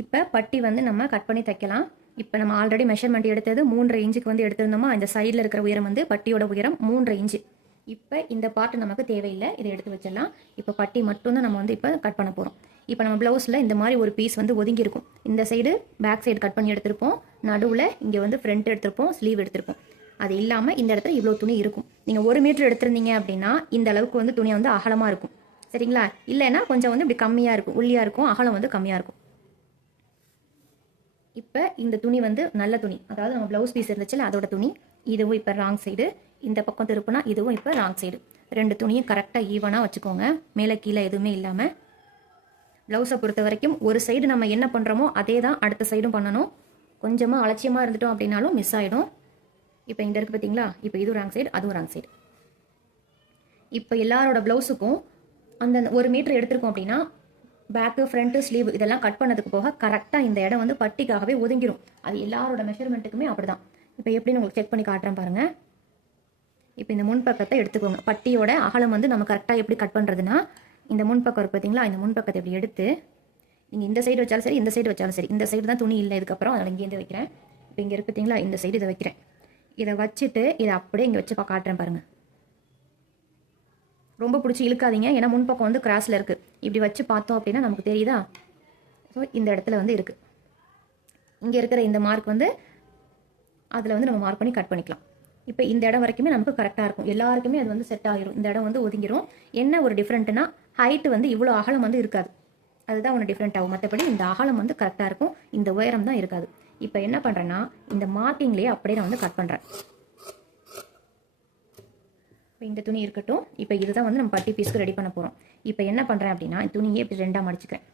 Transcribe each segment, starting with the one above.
இப்போ பட்டி வந்து நம்ம கட் பண்ணி தைக்கலாம். இப்போ நம்ம ஆல்ரெடி மெஷர்மெண்ட் எடுத்தது 3.5 இன்ச்சுக்கு வந்து எடுத்திருந்தோமா, இந்த சைடில் இருக்கிற உயரம் வந்து பட்டியோட உயரம் 3.5 இன்ச்சு. இப்போ இந்த பார்ட் நமக்கு தேவையில்லை, இதை எடுத்து வச்சிடலாம். இப்போ பட்டி மட்டும்தான் நம்ம வந்து இப்போ கட் பண்ண போகிறோம். இப்போ நம்ம ப்ளவுஸில் இந்த மாதிரி ஒரு பீஸ் வந்து ஒதுங்கி இருக்கும். இந்த சைடு பேக் சைடு கட் பண்ணி எடுத்திருப்போம், நடுவில் இங்கே வந்து ஃப்ரண்ட் எடுத்திருப்போம், ஸ்லீவ் எடுத்திருப்போம். அது இல்லாமல் இந்த இடத்துல இவ்வளோ துணி இருக்கும். நீங்கள் 1 மீட்டர் எடுத்திருந்தீங்க அப்படின்னா இந்த அளவுக்கு வந்து துணி வந்து அகலமாக இருக்கும். சரிங்களா? இல்லைன்னா கொஞ்சம் வந்து இப்படி கம்மியாக இருக்கும், ஒல்லியாக இருக்கும், அகலம் வந்து கம்மியாக இருக்கும். இப்போ இந்த துணி வந்து நல்ல துணி, அதாவது நம்ம ப்ளவுஸ் பீஸ் இருந்துச்சுல அதோட துணி. இதுவும் இப்போ ராங் சைடு, இந்த பக்கம் திருப்புனா இதுவும் இப்போ ராங் சைடு. 2 துணியும் கரெக்டாக ஈவனாக வச்சுக்கோங்க, மேலே கீழே எதுவுமே இல்லாமல். ப்ளவுஸை பொறுத்த வரைக்கும் ஒரு சைடு நம்ம என்ன பண்ணுறோமோ அதே தான் அடுத்த சைடும் பண்ணணும். கொஞ்சமாக அலட்சியமாக இருந்துட்டோம் அப்படின்னாலும் மிஸ் ஆகிடும். இப்போ இந்த இருக்குது பார்த்தீங்களா, இப்போ இதுவும் ராங் சைடு, அதுவும் ராங் சைடு. இப்போ எல்லாரோட ப்ளவுஸுக்கும் அந்த 1 மீட்டர் எடுத்திருக்கோம் அப்படின்னா பேக்கு ஃப்ரண்ட்டு ஸ்லீவ் இதெல்லாம் கட் பண்ணதுக்கு போக கரெக்டாக இந்த இடம் வந்து பட்டிக்காகவே ஒதுங்கிடும். அது எல்லாரோட மெஷர்மெண்ட்டுக்குமே அப்படி தான். இப்போ எப்படின்னு உங்களுக்கு செக் பண்ணி காட்டுறேன் பாருங்கள். இப்போ இந்த முன்பக்கத்தை எடுத்துக்கோங்க. பட்டியோட அகலம் வந்து நம்ம கரெக்டாக எப்படி கட் பண்ணுறதுன்னா, இந்த முன்பக்கம் இருக்குது பார்த்தீங்களா, இந்த முன்பக்கத்தை இப்படி எடுத்து நீங்கள் இந்த சைடு வச்சாலும் சரி, இந்த சைடு வச்சாலும் சரி, இந்த சைடு தான் துணி இல்லை இதுக்கப்புறம், அதனால் இங்கேருந்து வைக்கிறேன். இப்போ இங்கே இருக்குது பார்த்தீங்களா, இந்த சைடு இதை வைக்கிறேன். இதை வச்சுட்டு இதை அப்படியே இங்கே வச்சு காட்டுறேன் பாருங்கள். ரொம்ப பிடிச்சி இழுக்காதீங்க, ஏன்னா முன்பக்கம் வந்து கிராஸில் இருக்குது. இப்படி வச்சு பார்த்தோம் அப்படின்னா நமக்கு தெரியுதா. ஸோ இந்த இடத்துல வந்து இருக்குது. இங்கே இருக்கிற இந்த மார்க் வந்து அதில் வந்து நம்ம மார்க் பண்ணி கட் பண்ணிக்கலாம். இப்போ இந்த இடம் வரைக்குமே நமக்கு கரெக்டாக இருக்கும், எல்லாருக்குமே அது வந்து செட் ஆகிரும். இந்த இடம் வந்து ஒதுங்கிரும். என்ன ஒரு டிஃப்ரெண்ட்னா, ஹைட்டு வந்து இவ்வளோ அகலம் வந்து இருக்காது, அதுதான் ஒன்று டிஃப்ரெண்ட் ஆகும். மற்றபடி இந்த அகலம் வந்து கரெக்டாக இருக்கும், இந்த உயரம் தான் இருக்காது. இப்போ என்ன பண்ணுறேன்னா, இந்த மார்க்கிங்லேயே அப்படியே நான் வந்து கட் பண்ணுறேன். இப்போ இந்த துணி இருக்கட்டும். இப்போ இதுதான் வந்து நம்ம பட்டி பீஸ்க்கு ரெடி பண்ண போகிறோம். இப்போ என்ன பண்ணுறேன் அப்படின்னா, துணியை இப்படி 2ஆக மடிச்சுக்கிறேன்.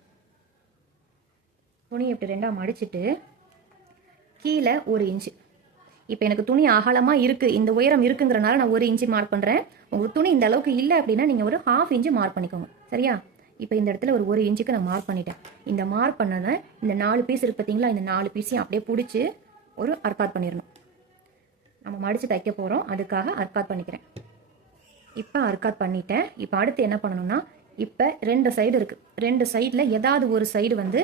துணியை இப்படி 2ஆக மடிச்சுட்டு கீழே 1 இன்ச்சு. இப்போ எனக்கு துணி அகலமாக இருக்குது, இந்த உயரம் இருக்குங்கிறனால நான் 1 இன்ச்சு மார்க் பண்ணுறேன். உங்களுக்கு துணி இந்த அளவுக்கு இல்லை அப்படின்னா நீங்கள் ஒரு 1/2 இன்ச்சு மார்க் பண்ணிக்கோங்க. சரியா? இப்போ இந்த இடத்துல ஒரு 1 இன்ச்சுக்கு நான் மார்க் பண்ணிட்டேன். இந்த மார்க் பண்ணதை இந்த 4 பீஸ் இருக்குது பார்த்தீங்களா, இந்த 4 பீஸையும் அப்படியே பிடிச்சி ஒரு அர்க்காட் பண்ணிடணும். நம்ம மடித்து தைக்க போகிறோம், அதுக்காக அர்க்காட் பண்ணிக்கிறேன். இப்போ அர்க்காட் பண்ணிட்டேன். இப்போ அடுத்து என்ன பண்ணணும்னா, இப்போ 2 சைடு இருக்குது, 2 சைடில் ஏதாவது ஒரு சைடு வந்து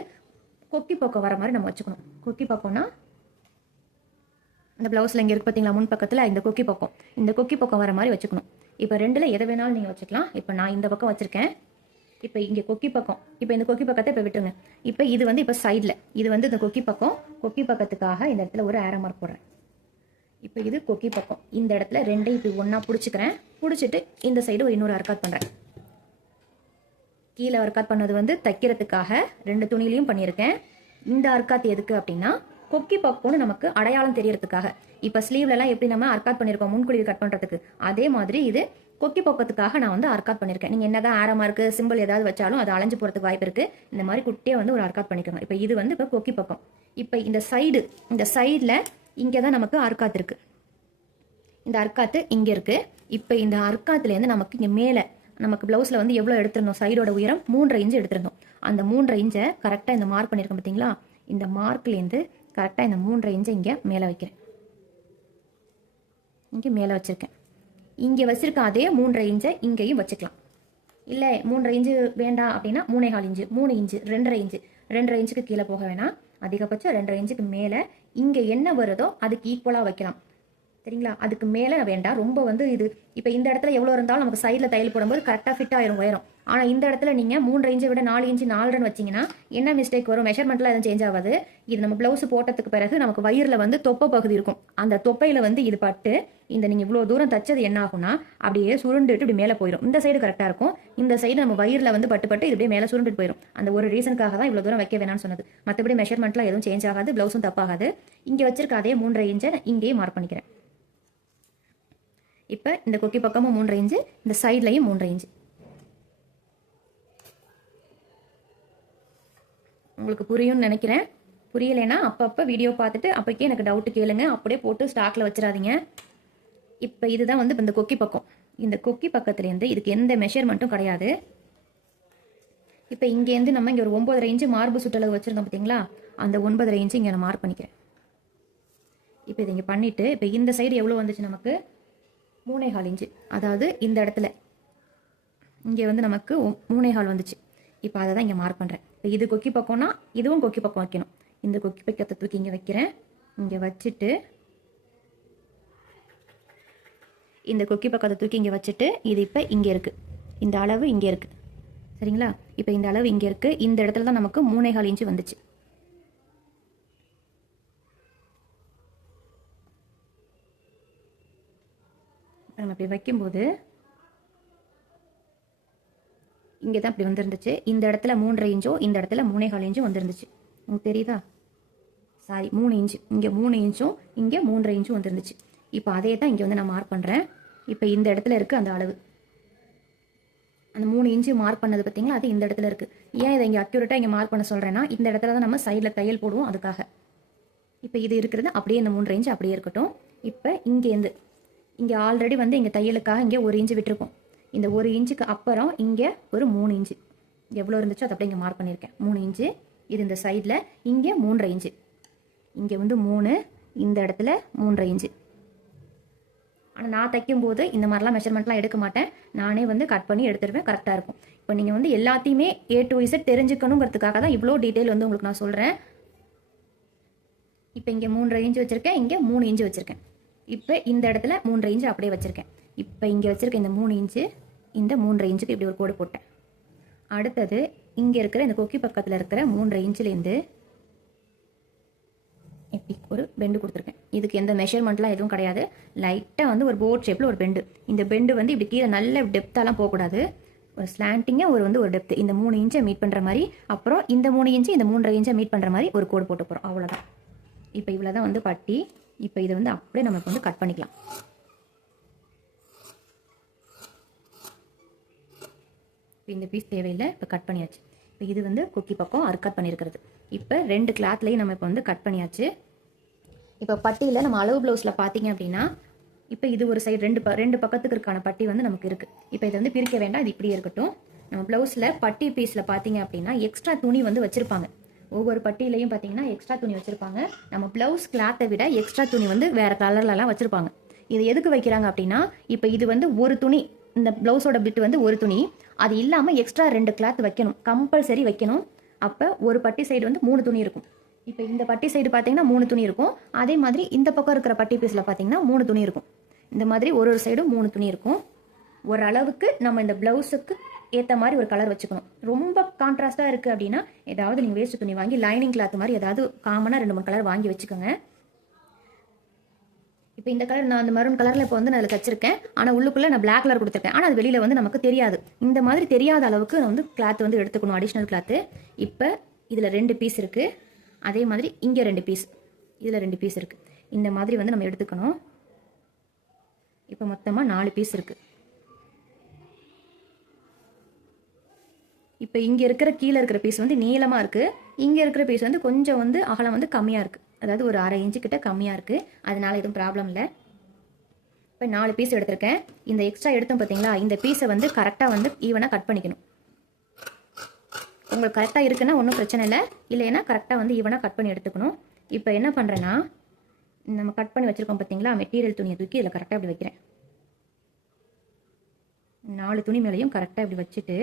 கொக்கி பக்கம் வர மாதிரி நம்ம வச்சுக்கணும். கொக்கி பக்கம்னா அந்த ப்ளவுஸில் இங்கே இருக்குது பார்த்தீங்களா, முன் பக்கத்தில் இந்த கொக்கி பக்கம், இந்த கொக்கி பக்கம் வர மாதிரி வச்சுக்கணும். இப்போ 2ல் எதை வேணாலும் நீங்கள் வச்சுக்கலாம். இப்போ நான் இந்த பக்கம் வச்சுருக்கேன். இப்போ இங்கே கொக்கி பக்கம், இப்போ இந்த கொக்கி பக்கத்தை இப்போ விட்டுருங்க. இப்போ இது வந்து இப்போ சைடில், இது வந்து இந்த கொக்கி பக்கம். கொக்கி பக்கத்துக்காக இந்த இடத்துல ஒரு ஏரோ மார்க் போடுறேன். இப்போ இது கொக்கி பக்கம். இந்த இடத்துல 2ஐயும் இப்படி ஒன்றா பிடிச்சிக்கிறேன். பிடிச்சிட்டு இந்த சைடு இன்னொரு அர்க்காட் பண்ணுறேன். கீழே அர்க்காட் பண்ணது வந்து தைக்கிறதுக்காக 2 துணிலையும் பண்ணியிருக்கேன். இந்த அர்க்காத் எதுக்கு அப்படின்னா, கொக்கி பக்கம்னு நமக்கு அடையாளம் தெரியறதுக்காக. இப்போ ஸ்லீவ்லலாம் எப்படி நம்ம அர்க்காட் பண்ணியிருக்கோம் முன்குழிவு கட் பண்ணுறதுக்கு, அதே மாதிரி இது கொக்கி பக்கத்துக்காக நான் வந்து அர்க்காட் பண்ணியிருக்கேன். நீங்கள் என்னதான் ஆரோ மார்க்கு சிம்பிள் ஏதாவது வச்சாலும் அது அலைஞ்சு போகிறதுக்கு வாய்ப்பு இருக்குது. இந்த மாதிரி குட்டியாக வந்து ஒரு அர்க்காட் பண்ணிக்கோங்க. இப்போ இது வந்து இப்போ கொக்கி பக்கம். இப்போ இந்த சைடு, இந்த சைடில் இங்கே தான் நமக்கு அர்க்காத் இருக்குது. இந்த அர்க்காத்து இங்கே இருக்குது. இப்போ இந்த அர்க்காத்துலேருந்து நமக்கு இங்கே மேலே நமக்கு ப்ளவுஸில் வந்து எவ்வளோ எடுத்திருந்தோம், சைடோட உயரம் 3.5 இன்ச்சு எடுத்திருந்தோம். அந்த 3.5 இன்ச்சை கரெக்டாக இந்த மார்க் பண்ணியிருக்கோம் பார்த்தீங்களா, இந்த மார்க்லேருந்து கரெக்டாக இந்த 3.5 இன்ச்சை இங்கே மேலே வைக்கிறேன். இங்கே மேலே வச்சுருக்கேன். இங்கே வச்சுருக்க அதே 3.5 இன்ச்சை இங்கேயும் வச்சுக்கலாம். இல்லை 3.5 இன்ச்சு வேண்டாம் அப்படின்னா 3.25 இன்ச்சு, 3 இன்ச்சு, 2.5 இன்ச்சு, 2.5 இன்ச்சுக்கு கீழே போக வேணாம். அதிகபட்சம் 2.5 இன்ச்சுக்கு மேலே இங்கே என்ன வருதோ அதுக்கு ஈக்குவலாக வைக்கலாம். சரிங்களா? அதுக்கு மேலே வேண்டாம். ரொம்ப வந்து இது இப்போ இந்த இடத்துல எவ்வளோ இருந்தாலும் நமக்கு சைடில் தையல் போடும்போது கரெக்டாக ஃபிட் ஆயிரும் உயரம். ஆனால் இந்த இடத்துல நீங்கள் 3.5 இன்ச்சை விட 4 இன்ச்சு 4.5 வச்சிங்கன்னா என்ன மிஸ்டேக் வரும், மெஷர்மெண்ட்டில் எதுவும் சேஞ்ச் ஆகாது. இது நம்ம ப்ளவுஸ் போட்டதுக்கு பிறகு நமக்கு வயிறில் வந்து தொப்பை பகுதி இருக்கும், அந்த தொப்பையில் வந்து இது பட்டு இந்த நீங்கள் இவ்வளோ தூரம் தச்சது என்ன ஆகும்னா அப்படியே சுருண்டுட்டு இப்படி மேலே போயிடும். இந்த சைடு கரெக்டாக இருக்கும், இந்த சைடு நம்ம வயிறில் வந்து பட்டு இது இப்படியே மேலே சுருண்டுட்டு போயிடும். அந்த ஒரு ரீசனுக்காக தான் இவ்வளோ தூரம் வைக்க வேணாம்னு சொன்னது. மற்றபடி மெஷர்மெண்ட்டில் எதுவும் சேஞ்ச் ஆகாது, ப்ளவுஸும் தப்பாகாது. இங்கே வச்சிருக்க அதே 3.5 இன்ச்சை இங்கேயே மார்க் பண்ணிக்கிறேன். இப்போ இந்த கொக்கி பக்கமும் 3.5 இன்ச்சு, இந்த சைட்லையும் 3.5 இன்ச்சு. உங்களுக்கு புரியும்னு நினைக்கிறேன். புரியலைன்னா அப்பப்போ வீடியோ பார்த்துட்டு அப்போக்கே எனக்கு டவுட்டு கேளுங்க, அப்படியே போட்டு ஸ்டாக்கில் வச்சிடாதீங்க. இப்போ இதுதான் வந்து இந்த கொக்கி பக்கம். இந்த கொக்கி பக்கத்துலேருந்து இதுக்கு எந்த மெஷர்மெண்ட்டும் கிடையாது. இப்போ இங்கேருந்து நம்ம இங்கே ஒரு 9.5 இன்ச்சு மார்பு சுற்றளவு வச்சுருந்தோம் பார்த்தீங்களா, அந்த 9.5 இன்ச்சு இங்கே நான் மார்க் பண்ணிக்கிறேன். இப்போ இது இங்கே பண்ணிவிட்டு இப்போ இந்த சைடு எவ்வளோ வந்துச்சு நமக்கு 3.25 இன்ச்சு. அதாவது இந்த இடத்துல இங்கே வந்து நமக்கு 3.25 வந்துச்சு. இப்போ அதை தான் இங்கே மார்க் பண்ணுறேன். இப்போ இது கொக்கி பக்கம்னா இதுவும் கொக்கி பக்கம் வைக்கணும். இந்த கொக்கி பக்கத்தை தூக்கி இங்கே வைக்கிறேன். இங்கே வச்சுட்டு இந்த கொக்கி பக்கத்தை தூக்கி இங்கே வச்சுட்டு இது இப்போ இங்கே இருக்குது, இந்த அளவு இங்கே இருக்குது. சரிங்களா? இப்போ இந்த அளவு இங்கே இருக்குது. இந்த இடத்துல தான் நமக்கு 3.25 இன்ச்சு வந்துச்சு. நம்ம இப்படி வைக்கும்போது இங்கே தான் இப்படி வந்துருந்துச்சு. இந்த இடத்துல 3.5 இன்ச்சும் இந்த இடத்துல 3.25 இன்ச்சும் வந்துருந்துச்சு. உங்களுக்கு தெரியுதா? Sorry, 3 inch. இங்கே 3 இன்ச்சும் இங்கே 3.5 இன்ச்சும் வந்துருந்துச்சு. இப்போ அதே தான் இங்கே வந்து நான் மார்க் பண்ணுறேன். இப்போ இந்த இடத்துல இருக்குது அந்த அளவு, அந்த 3 இன்ச்சு மார்க் பண்ணது பார்த்தீங்களா, அது இந்த இடத்துல இருக்குது. ஏன் இதை இங்கே அக்யூரேட்டாக இங்கே மார்க் பண்ண சொல்கிறேன்னா, இந்த இடத்துல தான் நம்ம சைடில் தையல் போடுவோம், அதுக்காக. இப்போ இது இருக்கிறது அப்படியே இந்த 3.5 இன்ச்சு அப்படியே இருக்கட்டும். இப்போ இங்கேருந்து இங்கே ஆல்ரெடி வந்து இங்கே தையலுக்காக இங்கே 1 இன்ச்சு விட்டுருக்கோம். இந்த 1 இன்ச்சுக்கு அப்புறம் இங்கே ஒரு 3 இன்ச்சு எவ்வளோ இருந்துச்சோ அதை அப்படியே இங்கே மார்க் பண்ணியிருக்கேன். 3 இன்ச்சு இது இந்த சைடில், இங்கே 3.5 இன்ச்சு, இங்கே வந்து 3, இந்த இடத்துல 3.5 இன்ச்சு. ஆனால் நான் தைக்கும்போது இந்த மாதிரிலாம் மெஷர்மெண்ட்லாம் எடுக்க மாட்டேன். நானே வந்து கட் பண்ணி எடுத்துருவேன், கரெக்டாக இருக்கும். இப்போ நீங்கள் வந்து எல்லாத்தையுமே A to Z தெரிஞ்சுக்கணுங்கிறதுக்காக தான் இவ்வளோ டீட்டெயில் வந்து உங்களுக்கு நான் சொல்கிறேன். இப்போ இங்கே 3.5 இன்ச்சு வச்சுருக்கேன், இங்கே 3 இன்ச்சு வச்சுருக்கேன். இப்போ இந்த இடத்துல 3.5 இன்ச்சு அப்படியே வச்சுருக்கேன். இப்போ இங்கே வச்சுருக்க இந்த 3 இன்ச்சு இந்த 3.5 இன்ச்சுக்கு இப்படி ஒரு கோடு போட்டேன். அடுத்தது இங்கே இருக்கிற இந்த கொக்கி பக்கத்தில் இருக்கிற 3.5 இன்ச்சுலேருந்து இப்படி ஒரு பெண்டு கொடுத்துருக்கேன். இதுக்கு எந்த மெஷர்மெண்ட்லாம் எதுவும் கிடையாது. லைட்டாக வந்து ஒரு போட் ஷேப்பில் ஒரு பெண்டு. இந்த பெண்டு வந்து இப்படி கீழே நல்ல டெப்த்தாலாம் போகக்கூடாது, ஒரு ஸ்லாண்டிங்காக ஒரு டெப்த்து. இந்த 3 இன்ச்சை மீட் பண்ணுற மாதிரி, அப்புறம் இந்த 3 இன்ச்சு இந்த 3.5 இன்ச்சை மீட் பண்ணுற மாதிரி ஒரு கோடு போட்டு போகிறோம். அவ்வளோதான். இப்போ இவ்வளோ தான் வந்து பட்டி. இப்போ இதை வந்து அப்படியே நமக்கு வந்து கட் பண்ணிக்கலாம். இந்த பீஸ் தேவையில்லை, இப்போ கட் பண்ணியாச்சு. இப்போ இது வந்து கொக்கி பக்கம் அர்க்கட் பண்ணியிருக்கிறது. இப்போ 2 கிளாத்லேயும் நம்ம இப்போ வந்து கட் பண்ணியாச்சு. இப்போ பட்டியில் நம்ம அளவு ப்ளவுஸில் பார்த்தீங்க அப்படின்னா, இப்போ இது ஒரு சைடு ரெண்டு பக்கத்துக்கு இருக்கான பட்டி வந்து நமக்கு இருக்குது. இப்போ இதை வந்து பிரிக்க வேண்டாம், இது இப்படியே இருக்கட்டும். நம்ம ப்ளவுஸில் பட்டி பீஸில் பார்த்தீங்க அப்படின்னா எக்ஸ்ட்ரா துணி வந்து வச்சுருப்பாங்க. ஒவ்வொரு பட்டியிலையும் பார்த்தீங்கன்னா எக்ஸ்ட்ரா துணி வச்சுருப்பாங்க. நம்ம ப்ளவுஸ் கிளாத்தை விட எக்ஸ்ட்ரா துணி வந்து வேறு கலர்லலாம் வச்சுருப்பாங்க. இது எதுக்கு வைக்கிறாங்க அப்படின்னா, இப்போ இது வந்து ஒரு துணி, இந்த ப்ளவுஸோட பிட் வந்து ஒரு துணி, அது இல்லாமல் எக்ஸ்ட்ரா 2 கிளாத் வைக்கணும், கம்பல்சரி வைக்கணும். அப்போ ஒரு பட்டி சைடு வந்து 3 துணி இருக்கும். இப்போ இந்த பட்டி சைடு பார்த்தீங்கன்னா 3 துணி இருக்கும். அதே மாதிரி இந்த பக்கம் இருக்கிற பட்டி பீஸில் பார்த்தீங்கன்னா 3 துணி இருக்கும். இந்த மாதிரி ஒரு சைடும் 3 துணி இருக்கும். ஓரளவுக்கு நம்ம இந்த ப்ளவுஸுக்கு ஏற்ற மாதிரி ஒரு கலர் வச்சுக்கணும். ரொம்ப கான்ட்ராஸ்டாக இருக்குது அப்படின்னா ஏதாவது நீங்கள் வேஸ்ட் துணி வாங்கி லைனிங் கிளாத் மாதிரி ஏதாவது காமனாக 2-3 கலர் வாங்கி வச்சுக்கோங்க. இப்போ இந்த கலர் நான் அந்த மரூன் கலரில் இப்போ வந்து நான் அதில் தச்சிருக்கேன். ஆனால் உள்ளுக்குள்ளே நான் பிளாக் கலர் கொடுத்துருக்கேன். ஆனால் அது வெளியில் வந்து நமக்கு தெரியாது. இந்த மாதிரி தெரியாத அளவுக்கு நான் வந்து கிளாத் வந்து எடுத்துக்கணும், அடிஷ்னல் கிளாத்து. இப்போ இதில் 2 பீஸ் இருக்குது. அதே மாதிரி இங்கே 2 பீஸ், இதில் 2 பீஸ் இருக்குது. இந்த மாதிரி வந்து நம்ம எடுத்துக்கணும். இப்போ மொத்தமாக 4 பீஸ் இருக்குது. இப்போ இங்கே இருக்கிற கீழே இருக்கிற பீஸ் வந்து நீளமாக இருக்குது. இங்கே இருக்கிற பீஸ் வந்து கொஞ்சம் வந்து அகலம் வந்து கம்மியாக இருக்குது. அதாவது ஒரு 1/2 இன்ச்சு கிட்ட கம்மியாக இருக்குது. அதனால எதுவும் ப்ராப்ளம் இல்லை. இப்போ 4 பீஸ் எடுத்திருக்கேன். இந்த எக்ஸ்ட்ரா எடுத்தோம் பார்த்தீங்களா, இந்த பீஸை வந்து கரெக்டாக வந்து ஈவனாக கட் பண்ணிக்கணும். உங்களுக்கு கரெக்டாக இருக்குன்னா ஒன்றும் பிரச்சனை இல்லை, இல்லைன்னா கரெக்டாக வந்து ஈவனாக கட் பண்ணி எடுத்துக்கணும். இப்போ என்ன பண்ணுறேன்னா, நம்ம கட் பண்ணி வச்சுருக்கோம் பார்த்தீங்களா, மெட்டீரியல் துணியை தூக்கி இதில் கரெக்டாக இப்படி வைக்கிறேன். 4 துணி மேலேயும் கரெக்டாக இப்படி வச்சுட்டு,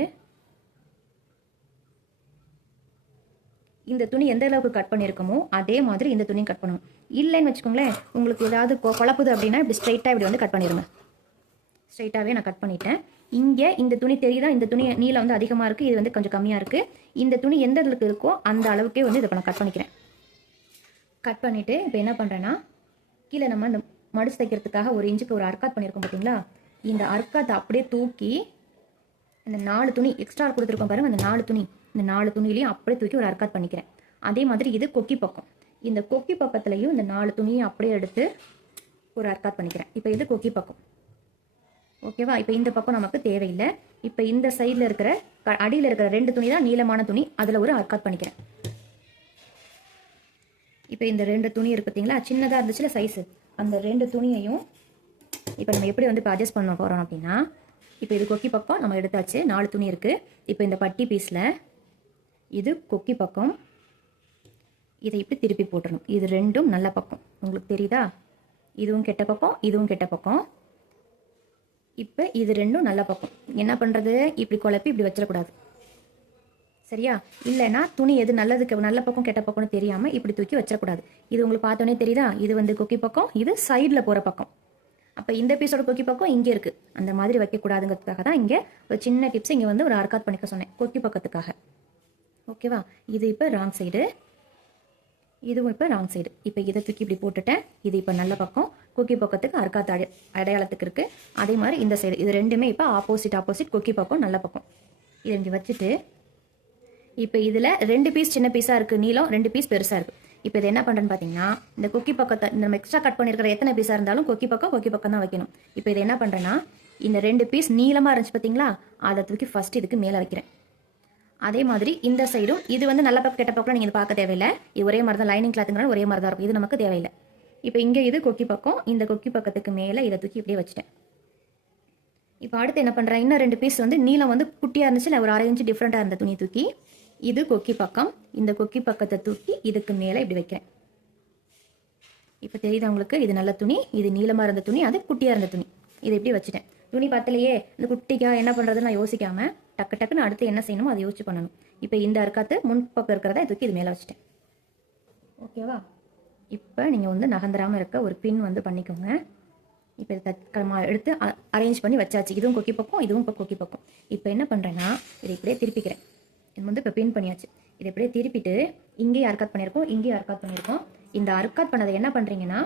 இந்த துணி எந்த அளவுக்கு கட் பண்ணியிருக்கோமோ அதே மாதிரி இந்த துணியும் கட் பண்ணணும். இல்லைன்னு வச்சுக்கோங்களேன், உங்களுக்கு ஏதாவது குழப்புது அப்படின்னா இப்படி ஸ்ட்ரைட்டாக இப்படி வந்து கட் பண்ணிடுங்க. ஸ்ட்ரைட்டாகவே நான் கட் பண்ணிட்டேன். இங்கே இந்த துணி தெரியுதா, இந்த துணி நீளம் வந்து அதிகமாக இருக்குது, இது வந்து கொஞ்சம் கம்மியாக இருக்குது. இந்த துணி எந்த அளவுக்கு இருக்கோ அந்த அளவுக்கே வந்து இதை நான் கட் பண்ணிக்கிறேன். கட் பண்ணிவிட்டு இப்போ என்ன பண்ணுறேன்னா, கீழே நம்ம இந்த மடிச்சு தைக்கிறதுக்காக 1 இன்ச்சுக்கு ஒரு அர்க்காத் பண்ணியிருக்கோம் பார்த்தீங்களா, இந்த அர்க்காத்தை அப்படியே தூக்கி இந்த 4 துணி எக்ஸ்ட்ரா கொடுத்துருக்கோம் பாருங்கள், அந்த 4 துணி, இந்த 4 துணியிலையும் அப்படியே தூக்கி ஒரு அர்க்காத் பண்ணிக்கிறேன். அதே மாதிரி இது கொக்கி பக்கம், இந்த கொக்கி பக்கத்துலையும் இந்த 4 துணியை அப்படியே எடுத்து ஒரு அர்க்காத் பண்ணிக்கிறேன். இப்போ இது கொக்கி பக்கம், ஓகேவா? இப்போ இந்த பக்கம் நமக்கு தேவையில்லை. இப்போ இந்த சைடில் இருக்கிற அடியில் இருக்கிற 2 துணி தான் நீளமான துணி, அதில் ஒரு அர்க்காத் பண்ணிக்கிறேன். இப்போ இந்த 2 துணி இருக்கு பார்த்தீங்களா, சின்னதாக இருந்துச்சுல சைஸு, அந்த 2 துணியையும் இப்போ நம்ம எப்படி வந்து இப்போ அட்ஜஸ்ட் பண்ண போகிறோம் அப்படின்னா, இப்போ இது கொக்கி பக்கம் நம்ம எடுத்தாச்சு, 4 துணி இருக்குது. இப்போ இந்த பட்டி பீஸில் இது கொக்கி பக்கம், இதை இப்படி திருப்பி போட்டுடணும். இது 2ம் நல்ல பக்கம், உங்களுக்கு தெரியுதா? இதுவும் கெட்ட பக்கம், இதுவும் கெட்ட பக்கம். இப்போ இது 2ம் நல்ல பக்கம். என்ன பண்ணுறது, இப்படி குழப்பி இப்படி வச்சிடக்கூடாது, சரியா? இல்லைன்னா துணி எது நல்லதுக்கு நல்ல பக்கம் கெட்ட பக்கம்னு தெரியாமல் இப்படி தூக்கி வச்சிடக்கூடாது. இது உங்களுக்கு பார்த்தோன்னே தெரியுதா? இது வந்து கொக்கி பக்கம், இது சைடில் போகிற பக்கம். அப்போ இந்த பீஸோட கொக்கி பக்கம் இங்கே இருக்குது. அந்த மாதிரி வைக்கக்கூடாதுங்கிறதுக்காக தான் இங்கே ஒரு சின்ன டிப்ஸ் இங்கே வந்து ஒரு அர்க்காத் பண்ணிக்க சொன்னேன் கொக்கி பக்கத்துக்காக. ஓகேவா? இது இப்போ ராங் சைடு, இதுவும் இப்போ ராங் சைடு. இப்போ இதை தூக்கி இப்படி போட்டுட்டேன். இது இப்போ நல்ல பக்கம், கொக்கி பக்கத்துக்கு அர்க்காத் அடையாளத்துக்கு இருக்குது. அதே மாதிரி இந்த சைடு, இது ரெண்டுமே இப்போ ஆப்போசிட் கொக்கி பக்கம் நல்ல பக்கம். இதை இங்கே வச்சுட்டு இப்போ இதில் 2 பீஸ் சின்ன பீஸாக இருக்குது, நீளம் 2 பீஸ் பெருசாக இருக்குது. இப்போ இது என்ன பண்ணுறேன்னு பார்த்தீங்கன்னா, இந்த கொக்கி பக்கத்தை நம்ம எக்ஸ்ட்ரா கட் பண்ணியிருக்கிற எத்தனை பீஸாக இருந்தாலும் கொக்கி பக்கம் தான் வைக்கணும். இப்போ இதை என்ன பண்ணுறேன்னா, இந்த 2 பீஸ் நீளமாக இருந்துச்சு பார்த்தீங்களா, அதை தூக்கி ஃபஸ்ட் இதுக்கு மேலே வைக்கிறேன். அதே மாதிரி இந்த சைடும், இது வந்து நல்ல பக்கம் கெட்ட பக்கம் நீங்கள் இது பார்க்க தேவையில்லை. இது ஒரே மாதிரி தான், லைனிங் கிளாத்துங்கிறனால ஒரே மாதிரி தான் இருக்கும். இது நமக்கு தேவையில்லை. இப்போ இங்கே இது கொக்கி பக்கம், இந்த கொக்கி பக்கத்துக்கு மேலே இதை தூக்கி இப்படியே வச்சுட்டேன். இப்போ அடுத்து என்ன பண்ணுறேன், இன்னும் 2 பீஸ் வந்து நீளம் வந்து குட்டியாக இருந்துச்சு, இல்லை ஒரு 1/2 இன்ச்சு டிஃப்ரெண்ட்டாக இருந்த துணி தூக்கி இது கொக்கி பக்கம், இந்த கொக்கி பக்கத்தை தூக்கி இதுக்கு மேலே இப்படி வைக்கிறேன். இப்போ தெரியுது உங்களுக்கு? இது நல்ல துணி, இது நீளமாக இருந்த துணி, அது குட்டியாக இருந்த துணி. இது இப்படி வச்சுட்டேன். துணி பத்தலையே, இந்த குட்டிக்காக என்ன பண்ணுறதுன்னு நான் யோசிக்காமல் டக்குன்னு அடுத்து என்ன செய்யணுமோ அதை யோசிச்சு பண்ணணும். இப்போ இந்த அர்க்காத்து முன்பக்கம் இருக்கிறத தூக்கி இது மேலே வச்சுட்டேன். ஓகேவா? இப்போ நீங்கள் வந்து நகர்ந்துராமல் இருக்க ஒரு பின் வந்து பண்ணிக்கோங்க. இப்போ இதை எடுத்து அரேஞ்ச் பண்ணி வச்சாச்சு. இதுவும் கொக்கி பக்கம், இதுவும் இப்போ கொக்கி பக்கம். இப்போ என்ன பண்ணுறேன்னா, இதை இப்படியே திருப்பிக்கிறேன். இது வந்து இப்போ பின் பண்ணியாச்சு. இதை இப்படியே திருப்பிட்டு இங்கேயும் அர்க்காத் பண்ணியிருக்கோம், இங்கேயும் அர்க்காத் பண்ணியிருக்கோம். இந்த அர்க்காத் பண்ணதை என்ன பண்ணுறீங்கன்னா,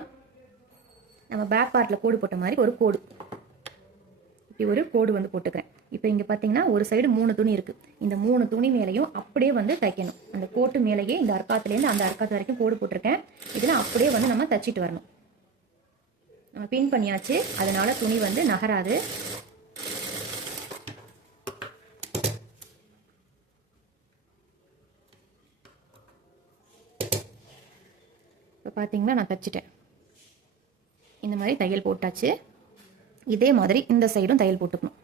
நம்ம பேக் பார்ட்டில் கோடு போட்ட மாதிரி ஒரு கோடு, இப்படி ஒரு கோடு வந்து போட்டுக்கிறேன். இப்போ இங்கே பார்த்தீங்கன்னா ஒரு சைடு 3 துணி இருக்குது. இந்த 3 துணி மேலேயும் அப்படியே வந்து தைக்கணும். அந்த கோட்டு மேலேயே இந்த அர்க்காத்துலேருந்து அந்த அர்க்காத்து வரைக்கும் கோடு போட்டிருக்கேன். இதில் அப்படியே வந்து நம்ம தச்சிட்டு வரணும். நம்ம பின் பண்ணியாச்சு, அதனால துணி வந்து நகராது. இப்போ பார்த்தீங்கன்னா நான் தச்சிட்டேன். இந்த மாதிரி தையல் போட்டாச்சு. இதே மாதிரி இந்த சைடும் தையல் போட்டுக்கணும்.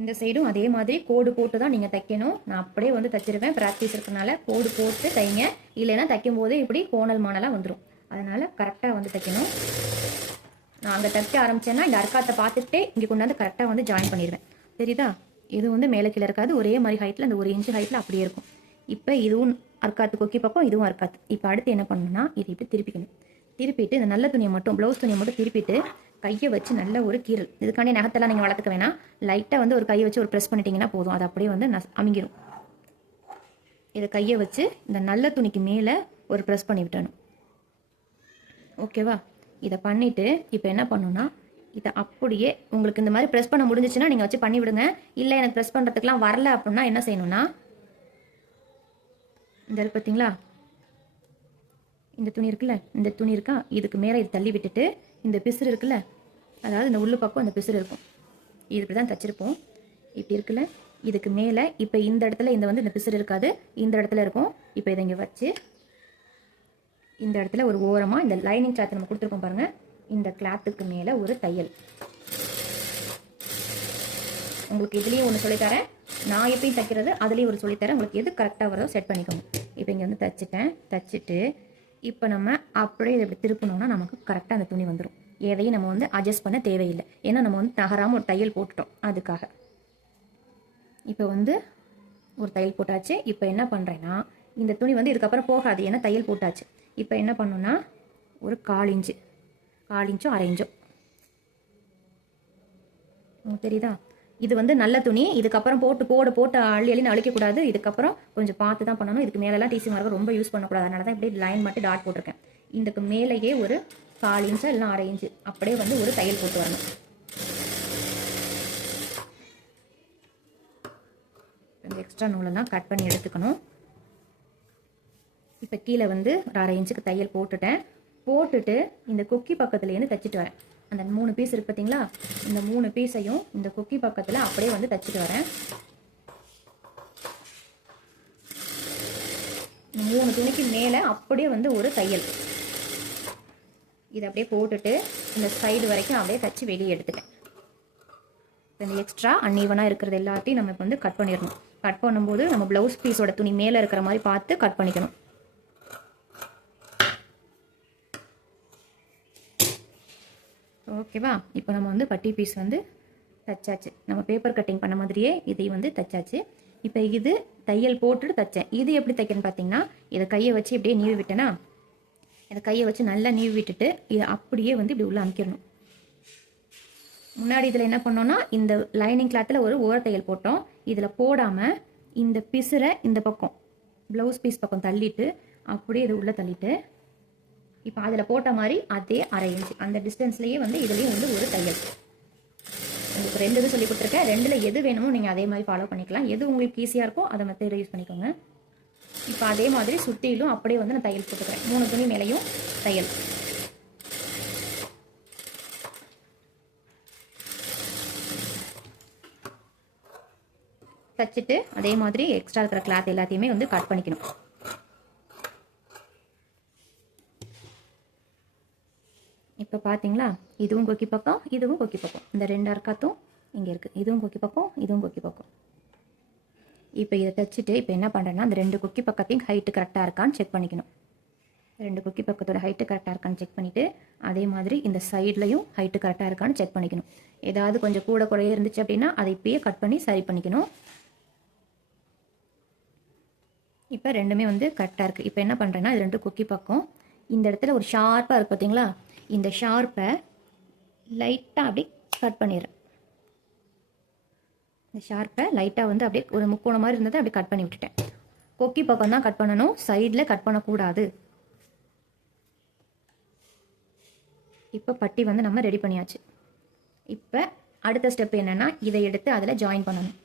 இந்த சைடும் அதே மாதிரி கோடு போட்டு தான் நீங்கள் தைக்கணும். நான் அப்படியே வந்து தைச்சிருவேன், ப்ராக்டிஸ் இருக்கனால கோடு போட்டு தைங்க. இல்லைன்னா தைக்கும் போது இப்படி கோணல் மானலாக வந்துடும். அதனால் கரெக்டாக வந்து தைக்கணும். நான் அங்கே தைக்க ஆரம்பித்தேன்னா இந்த அர்க்காத்தை பார்த்துட்டே இங்கே கொண்டாந்து கரெக்டாக வந்து ஜாயின் பண்ணிடுவேன். தெரியுதா? இது வந்து மேலே கீழே இருக்காது, ஒரே மாதிரி ஹைட்டில், அந்த 1 இன்ச்சு ஹைட்டில் அப்படியே இருக்கும். இப்போ இதுவும் அர்க்காத்து கொக்கி பக்கம், இதுவும் அர்க்காத்து. இப்போ அடுத்து என்ன பண்ணணும்னா, இது இப்படி திருப்பிக்கணும். திருப்பிட்டு இந்த நல்ல துணியை மட்டும், ப்ளவுஸ் துணியை மட்டும் திருப்பிட்டு கையை வச்சு நல்ல ஒரு கீரல். இதுக்காண்டி நகத்தெல்லாம் நீங்கள் வளர்த்துக்க வேணாம். லைட்டாக வந்து ஒரு கையை வச்சு ஒரு ப்ரெஸ் பண்ணிட்டீங்கன்னா போதும். அது அப்படியே வந்து அமுங்கிடும். இதை கையை வச்சு இந்த நல்ல துணிக்கு மேலே ஒரு ப்ரெஸ் பண்ணி விட்டணும். ஓகேவா? இதை பண்ணிவிட்டு இப்போ என்ன பண்ணணும்னா, இதை அப்படியே உங்களுக்கு இந்த மாதிரி ப்ரெஸ் பண்ண முடிஞ்சிச்சுன்னா நீங்கள் வச்சு பண்ணி விடுங்க. இல்லை எனக்கு ப்ரெஸ் பண்ணுறதுக்குலாம் வரல அப்படின்னா என்ன செய்யணும்னா, இந்த பார்த்தீங்களா, இந்த துணி இருக்குல்ல, இந்த துணி இருக்கா, இதுக்கு மேலே இது தள்ளி விட்டுட்டு இந்த பிசுறு இருக்குல்ல, அதாவது இந்த உள்ளு பக்கம் இந்த பிசுறு இருக்கும், இது இப்படி தான் தச்சிருப்போம். இப்படி இருக்குல்ல, இதுக்கு மேலே இப்போ இந்த இடத்துல இந்த வந்து இந்த பிசுறு இருக்காது, இந்த இடத்துல இருக்கும். இப்போ இதை இங்கே வச்சு இந்த இடத்துல ஒரு ஓரமாக இந்த லைனிங் கிளாத் நம்ம கொடுத்துருக்கோம் பாருங்கள், இந்த கிளாத்துக்கு மேலே ஒரு தையல். உங்களுக்கு இதுலேயும் ஒன்று சொல்லித்தரேன், நான் எப்பயும் தைக்கிறது அதுலேயும் ஒரு சொல்லித்தரேன். உங்களுக்கு எது கரெக்டாக வரதோ செட் பண்ணிக்கோங்க. இப்போ இங்கே வந்து தச்சுட்டு இப்போ நம்ம அப்படியே இதை இப்படி திருப்பினோம்னா நமக்கு கரெக்டாக அந்த துணி வந்துடும். எதையும் நம்ம வந்து அட்ஜஸ்ட் பண்ண தேவையில்லை. ஏன்னா நம்ம வந்து நகராமல் ஒரு தையல் போட்டுட்டோம் அதுக்காக. இப்போ வந்து ஒரு தையல் போட்டாச்சு. இப்போ என்ன பண்ணுறேன்னா, இந்த துணி வந்து இதுக்கப்புறம் போகாது, ஏன்னா தையல் போட்டாச்சு. இப்போ என்ன பண்ணணும்னா, ஒரு 1/4 இன்ச்சோ 1/2 இன்ச்சோ உங்களுக்கு தெரியுதா? இது வந்து நல்ல துணி. இதுக்கப்புறம் கோடு போட்டு அள்ளி அழிக்கக்கூடாது. இதுக்கப்புறம் கொஞ்சம் பார்த்து தான் பண்ணணும். இதுக்கு மேலெல்லாம் டிசி மார்க்கர் ரொம்ப யூஸ் பண்ணக்கூடாது. அதனால தான் இப்படி லைன் மட்டும் டாட் போட்டிருக்கேன். இதுக்கு மேலேயே ஒரு 1/4 இன்ச்சா இல்லை 1/2 இன்ச்சு அப்படியே வந்து ஒரு தையல் போட்டு வரணும். இந்த எக்ஸ்ட்ரா நூலெல்லாம் கட் பண்ணி எடுத்துக்கணும். இப்போ கீழே வந்து ஒரு 1/2 இன்ச்சுக்கு தையல் போட்டுட்டு இந்த கொக்கி பக்கத்துலேருந்து தைச்சிட்டு வரேன். அந்த 3 பீஸ் இருக்கு பார்த்தீங்களா, இந்த 3 பீஸையும் இந்த கொக்கி பக்கத்தில் அப்படியே வந்து தைச்சிட்டு வரேன். இந்த 3 துணிக்கு மேலே அப்படியே வந்து ஒரு தையல். இதை அப்படியே போட்டுட்டு இந்த சைடு வரைக்கும் அப்படியே தைச்சி வெளியே எடுத்துட்டேன். இந்த எக்ஸ்ட்ரா அன்ஈவனாக இருக்கிறது எல்லாத்தையும் நம்ம இப்போ வந்து கட் பண்ணிடணும். கட் பண்ணும்போது நம்ம ப்ளவுஸ் பீஸோட துணி மேலே இருக்கிற மாதிரி பார்த்து கட் பண்ணிக்கணும். ஓகேவா? இப்போ நம்ம வந்து பட்டி பீஸ் வந்து தச்சாச்சு. நம்ம பேப்பர் கட்டிங் பண்ண மாதிரியே இதை வந்து தச்சாச்சு. இப்போ இது தையல் போட்டுட்டு தைச்சேன். இது எப்படி தைக்கிறேன்னு பார்த்தீங்கன்னா, இதை கையை வச்சு இப்படியே நீவி விட்டேன்னா, இதை கையை வச்சு நல்லா நீவி விட்டுட்டு இதை அப்படியே வந்து இப்படி உள்ள அமைக்கிடணும். முன்னாடி இதில் என்ன பண்ணோம்னா, இந்த லைனிங் கிளாத்தில் ஒரு ஓர தையல் போட்டோம். இதில் போடாமல் இந்த பிசுரை இந்த பக்கம் ப்ளவுஸ் பீஸ் பக்கம் தள்ளிட்டு அப்படியே இது உள்ளே தள்ளிட்டு, இப்போ அதில் போட்ட மாதிரி அதே 1/2 இன்ச்சு அந்த டிஸ்டன்ஸ்லேயே வந்து இதுலேயும் வந்து ஒரு தையல். உங்களுக்கு 2 இது சொல்லி கொடுத்துருக்கேன். 2ல் எது வேணுமோ நீங்கள் அதே மாதிரி ஃபாலோ பண்ணிக்கலாம். எது உங்களுக்கு ஈஸியாக இருக்கோ அதை மெத்தட் யூஸ் பண்ணிக்கோங்க. இப்போ அதே மாதிரி சுற்றிலும் அப்படியே வந்து நான் தையல் போட்டுக்கிறேன். 3 துணி மேலேயும் தையல். தச்சுட்டு அதே மாதிரி எக்ஸ்ட்ரா இருக்கிற கிளாத் எல்லாத்தையுமே வந்து கட் பண்ணிக்கணும். இப்போ பார்த்தீங்களா, இதுவும் கொக்கி பக்கம், இதுவும் கொக்கி பக்கம். இந்த 2 அர்க்காத்தும் இங்கே இருக்குது. இதுவும் கொக்கி பக்கம், இதுவும் கொக்கி பக்கம். இப்போ இதை தைச்சிட்டு இப்போ என்ன பண்ணுறேன்னா, அந்த 2 கொக்கி பக்கத்தையும் ஹைட்டு கரெக்டாக இருக்கான்னு செக் பண்ணிக்கணும். 2 கொக்கி பக்கத்தோட ஹைட்டு கரெக்டாக இருக்கான்னு செக் பண்ணிவிட்டு, அதே மாதிரி இந்த சைட்லையும் ஹைட்டு கரெக்டாக இருக்கான்னு செக் பண்ணிக்கணும். ஏதாவது கொஞ்சம் கூட குறைய இருந்துச்சு அப்படின்னா அதை இப்பயே கட் பண்ணி சரி பண்ணிக்கணும். இப்போ ரெண்டுமே வந்து கரெக்டாக இருக்குது. இப்போ என்ன பண்ணுறேன்னா, இது 2 கொக்கி பக்கம் இந்த இடத்துல ஒரு ஷார்ப்பாக இருக்குது பார்த்தீங்களா, இந்த ஷார்ப்பை லைட்டாக அப்படி கட் பண்ணிடுறேன். இந்த ஷார்ப்பை லைட்டாக வந்து அப்படியே ஒரு முக்கோணம் மாதிரி இருந்ததை அப்படி கட் பண்ணி விட்டுட்டேன். கொக்கி பக்கம் தான் கட் பண்ணணும், சைடில் கட் பண்ணக்கூடாது. இப்போ பட்டி வந்து நம்ம ரெடி பண்ணியாச்சு. இப்போ அடுத்த ஸ்டெப் என்னென்னா, இதை எடுத்து அதில் ஜாயின் பண்ணணும்.